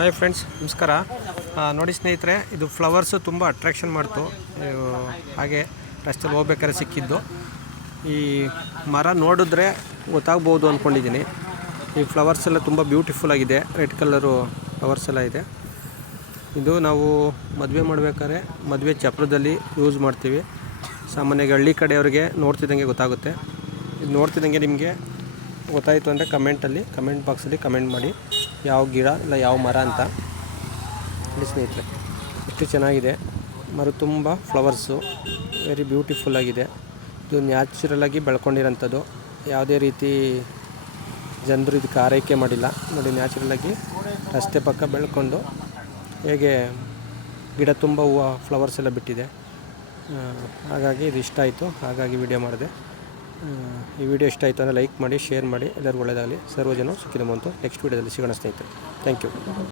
Hi friends, ನಮಸ್ಕಾರ. ನೋಡಿ ಸ್ನೇಹಿತರೆ, ಇದು ಫ್ಲವರ್ಸು ತುಂಬ ಅಟ್ರಾಕ್ಷನ್ ಮಾಡ್ತು. ಹಾಗೆ ರಸ್ತೆಯಲ್ಲಿ ಹೋಗ್ಬೇಕಾದ್ರೆ ಸಿಕ್ಕಿದ್ದು. ಈ ಮರ ನೋಡಿದ್ರೆ ಗೊತ್ತಾಗ್ಬೋದು ಅಂದ್ಕೊಂಡಿದ್ದೀನಿ. ಈ ಫ್ಲವರ್ಸ್ ಎಲ್ಲ ತುಂಬ ಬ್ಯೂಟಿಫುಲ್ ಆಗಿದೆ. ರೆಡ್ ಕಲರು ಫ್ಲವರ್ಸ್ ಎಲ್ಲ ಇದೆ. ಇದು ನಾವು ಮದುವೆ ಮಾಡಬೇಕಾದ್ರೆ ಮದುವೆ ಚಪ್ರದಲ್ಲಿ ಯೂಸ್ ಮಾಡ್ತೀವಿ. ಸಾಮಾನ್ಯವಾಗಿ ಹಳ್ಳಿ ಕಡೆಯವ್ರಿಗೆ ನೋಡ್ತಿದ್ದಂಗೆ ಗೊತ್ತಾಗುತ್ತೆ. ಇದು ನೋಡ್ತಿದ್ದಂಗೆ ನಿಮಗೆ ಗೊತ್ತಾಯಿತು ಅಂದರೆ ಕಮೆಂಟ್ ಬಾಕ್ಸಲ್ಲಿ ಕಮೆಂಟ್ ಮಾಡಿ ಯಾವ ಗಿಡ ಇಲ್ಲ ಯಾವ ಮರ ಅಂತ. ಇಲ್ಲಿ ಸ್ನೇಹಿತರೆ, ಎಷ್ಟು ಚೆನ್ನಾಗಿದೆ ಮರ, ತುಂಬ ಫ್ಲವರ್ಸು, ವೆರಿ ಬ್ಯೂಟಿಫುಲ್ ಆಗಿದೆ. ಇದು ನ್ಯಾಚುರಲಾಗಿ ಬೆಳ್ಕೊಂಡಿರೋಂಥದ್ದು. ಯಾವುದೇ ರೀತಿ ಜನರು ಇದಕ್ಕೆ ಆರೈಕೆ ಮಾಡಿಲ್ಲ. ನೋಡಿ, ನ್ಯಾಚುರಲಾಗಿ ರಸ್ತೆ ಪಕ್ಕ ಬೆಳ್ಕೊಂಡು ಹೇಗೆ ಗಿಡ ತುಂಬ ಹೂವು ಫ್ಲವರ್ಸ್ ಎಲ್ಲ ಬಿಟ್ಟಿದೆ. ಹಾಗಾಗಿ ಇದು ಇಷ್ಟ ಆಯಿತು, ಹಾಗಾಗಿ ವಿಡಿಯೋ ಮಾಡಿದೆ. ಈ ವಿಡಿಯೋ ಇಷ್ಟ ಆಯಿತು ಅಂದರೆ ಲೈಕ್ ಮಾಡಿ, ಶೇರ್ ಮಾಡಿ. ಎಲ್ಲರಿಗೂ ಒಳ್ಳೆಯದಾಗಲಿ. ಸರ್ವಜನ ಸುಖಿನೋ ಬಂತು. ನೆಕ್ಸ್ಟ್ ವಿಡಿಯೋದಲ್ಲಿ ಸಿಗೋಣ ಸ್ನೇಹಿತರೆ. Thank you.